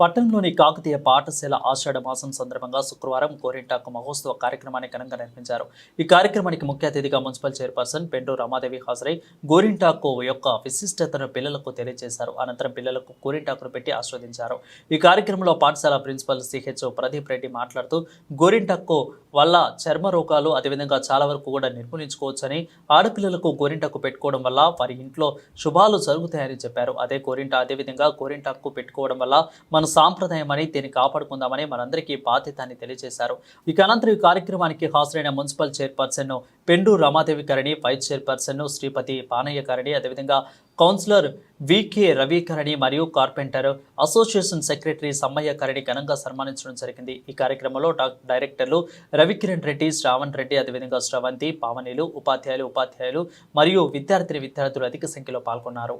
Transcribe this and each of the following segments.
పట్టణంలోని కాకతీయ పాఠశాల ఆషాఢ మాసం సందర్భంగా శుక్రవారం గోరింటాకు మహోత్సవ కార్యక్రమాన్ని ఘనంగా నిర్వహించారు. ఈ కార్యక్రమానికి ముఖ్య అతిథిగా మున్సిపల్ చైర్పర్సన్ పెండు రమాదేవి హాజరై గోరింటాకు యొక్క విశిష్టతను పిల్లలకు తెలియజేశారు. అనంతరం పిల్లలకు గోరింటాకును పెట్టి ఆస్వాదించారు. ఈ కార్యక్రమంలో పాఠశాల ప్రిన్సిపల్ సిహెచ్ ప్రదీప్ రెడ్డి మాట్లాడుతూ గోరింటాకు వల్ల చర్మ రోగాలు అదేవిధంగా చాలా వరకు కూడా నిర్మూలించుకోవచ్చని, ఆడపిల్లలకు గోరింటాకు పెట్టుకోవడం వల్ల వారి ఇంట్లో శుభాలు జరుగుతాయని చెప్పారు. అదేవిధంగా గోరింటాకు పెట్టుకోవడం వల్ల మన సాంప్రదాయం అని దీన్ని కాపాడుకుందామని మనందరికీ బాధ్యత అని తెలియజేశారు. ఇక అనంతరం ఈ కార్యక్రమానికి హాజరైన మున్సిపల్ చైర్పర్సన్ పెండు రమాదేవి గారిని, వైస్ చైర్పర్సన్ శ్రీపతి పానయ్య గారిని, అదేవిధంగా కౌన్సిలర్ వికే రవికరణి మరియు కార్పెంటర్ అసోసియేషన్ సెక్రటరీ సమ్మయ్య గారిని ఘనంగా సన్మానించడం జరిగింది. ఈ కార్యక్రమంలో డైరెక్టర్లు రవికిరణ్ రెడ్డి, శ్రావణ్ రెడ్డి, అదేవిధంగా శ్రవంతి, పావనీలు, ఉపాధ్యాయులు మరియు విద్యార్థులు అధిక సంఖ్యలో పాల్గొన్నారు.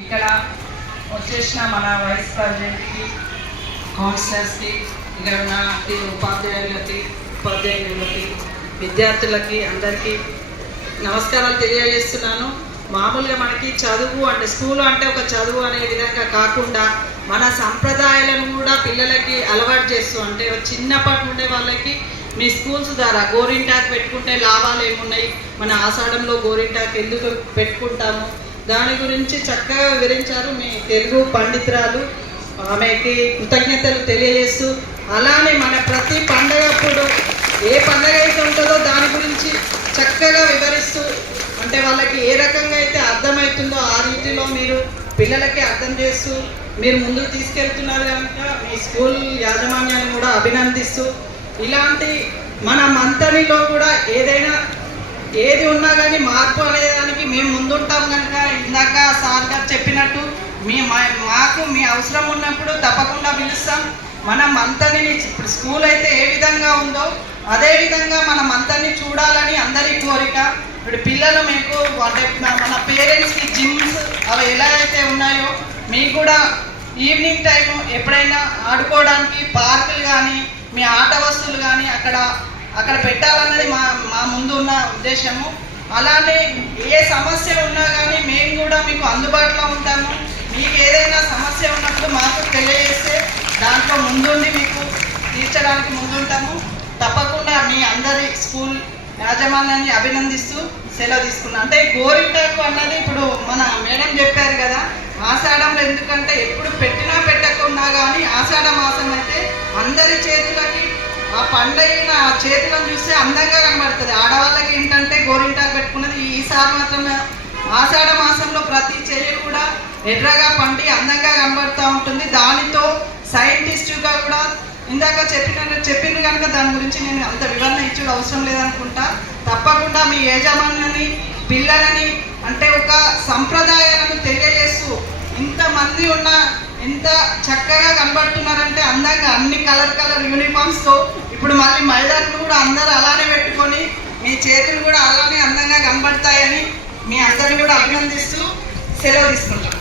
ఇక్కడ వచ్చేసిన మన వైస్ ప్రెసిడెంట్కి, కౌన్సిలర్స్కి, ఇక్కడ ఉన్న ఉపాధ్యాయులకి, విద్యార్థులకి అందరికీ నమస్కారాలు తెలియజేస్తున్నాను. మామూలుగా మనకి చదువు అంటే స్కూల్ అంటే ఒక చదువు అనే విధంగా కాకుండా మన సంప్రదాయాలను కూడా పిల్లలకి అలవాటు చేస్తూ, అంటే చిన్నప్పటి నుండే వాళ్ళకి మీ స్కూల్స్ ద్వారా గోరింటాకు పెట్టుకుంటే లాభాలు ఏమున్నాయి, మన ఆషాఢంలో గోరింటాకు ఎందుకు పెట్టుకుంటాము, దాని గురించి చక్కగా వివరించారు మీ తెలుగు పండితురాలు. ఆమెకి కృతజ్ఞతలు తెలియజేస్తూ, అలానే మన ప్రతి పండగప్పుడు ఏ పండగ అయితే ఉంటుందో దాని గురించి చక్కగా వివరిస్తూ, అంటే వాళ్ళకి ఏ రకంగా అయితే అర్థమవుతుందో ఆ రీతిలో మీరు పిల్లలకి అర్థం చేస్తూ మీరు ముందుకు తీసుకెళ్తున్నారు కనుక మీ స్కూల్ యాజమాన్యాన్ని కూడా అభినందిస్తూ, ఇలాంటి మన మంతనిలో కూడా ఏది ఉన్నా కానీ మార్పు అనేదానికి మేము ముందుంటాం కనుక ఇందాక సార్ గారు చెప్పినట్టు మాకు మీ అవసరం ఉన్నప్పుడు తప్పకుండా పిలుస్తాం. మన మంతని ఇప్పుడు స్కూల్ అయితే ఏ విధంగా ఉందో అదే విధంగా మన మంతని చూడాలని అందరి కోరిక. ఇప్పుడు పిల్లలు మీకు అంటే మన పేరెంట్స్కి జిమ్స్ అవి ఎలా అయితే ఉన్నాయో మీకు కూడా ఈవినింగ్ టైం ఎప్పుడైనా ఆడుకోవడానికి పార్కులు కానీ మీ ఆట వస్తువులు కానీ అక్కడ పెట్టాలన్నది మా ముందు ఉన్న ఉద్దేశము. అలానే ఏ సమస్య ఉన్నా కానీ మేము కూడా మీకు అందుబాటులో ఉంటాము. మీకు ఏదైనా సమస్య ఉన్నప్పుడు మాకు తెలియజేస్తే దాంట్లో ముందుండి మీకు తీర్చడానికి ముందుంటాము. తప్పకుండా మీ అందరి స్కూల్ యాజమాన్యాన్ని అభినందిస్తూ సెలవు తీసుకున్నాను. అంటే గోరింటాకు అన్నది ఇప్పుడు మన మేడం చెప్పారు కదా, ఆషాఢంలో ఎందుకంటే ఎప్పుడు పెట్టినా పెట్టకున్నా కానీ ఆషాఢ మాసం అయితే అందరి చేతులకి ఆ పండైన ఆ చేతులను చూస్తే అందంగా కనబడుతుంది. ఆడవాళ్ళకి ఏంటంటే గోరింటాకు పెట్టుకున్నది ఈసారి మాత్రం ఆషాఢ మాసంలో ప్రతి చెయ్యి కూడా ఎర్రగా పండి అందంగా కనబడుతూ ఉంటుంది. దానితో సైంటిస్టుగా కూడా ఇందాక చెప్పింది కనుక దాని గురించి నేను అంత వివరణ ఇచ్చేది అవసరం లేదనుకుంటా. తప్పకుండా మీ యాజమాన్యాన్ని పిల్లలని అంటే ఒక సంప్రదాయాలను తెలియజేస్తూ ఇంతమంది ఉన్న ఎంత చక్కగా కనబడుతున్నారంటే అందంగా అన్ని కలర్ యూనిఫామ్స్తో ఇప్పుడు మళ్ళీ మహిళలను కూడా అందరూ అలానే పెట్టుకొని మీ చేతులు కూడా అలానే అందంగా కనబడతాయని మీ అందరిని కూడా అభినందిస్తూ సెలవు తీసుకుంటాం.